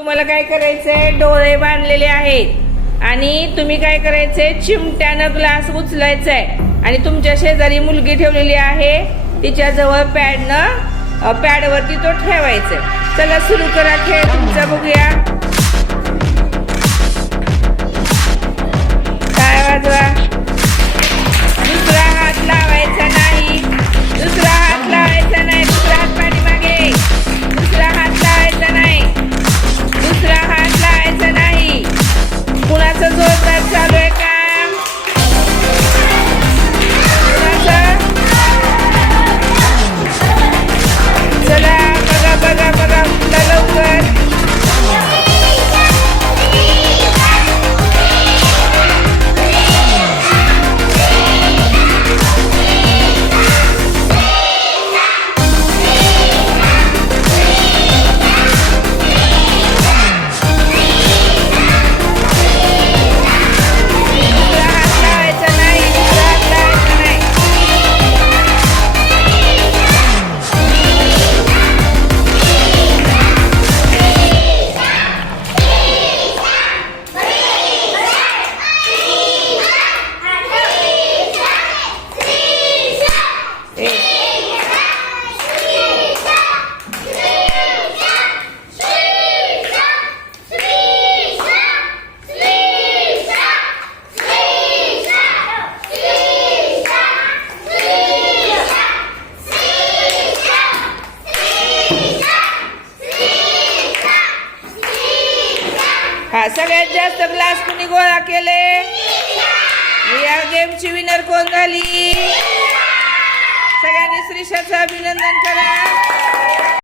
तुम्हाला काय करायचंय, डोळे बांधलेले आहेत आणि तुम्ही काय करायचंय, चिमट्यानं ग्लास उचलायचाय आणि तुमच्या शेजारी मुलगी ठेवलेली आहे तिच्याजवळ पॅडवरती तो ठेवायचा। चला सुरू करा खेळ तुमचा, बघूया। काय वाजवा, दुसरा हात लावायचा नाही, दुसरा हात लावायचा नाही, दुसरा हात पाठीमागे, दुसरा हात लावायचा नाही, दुसरा हात लावायचा नाही। कुणाचं जोरदार चालू आहे काम? कुणाचं? चला बघा बघा बघा लवकर। हा, सगळ्यात जास्त ग्लास कुणी गोळा केले? या गेमची विनर कोण झाली? सगळ्यांनी श्रीषाचं अभिनंदन करा।